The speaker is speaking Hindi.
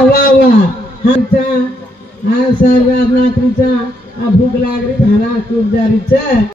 वाह वाह वाह हाँ सर रात नाच भूख लाग रही खाना खूब जा रही।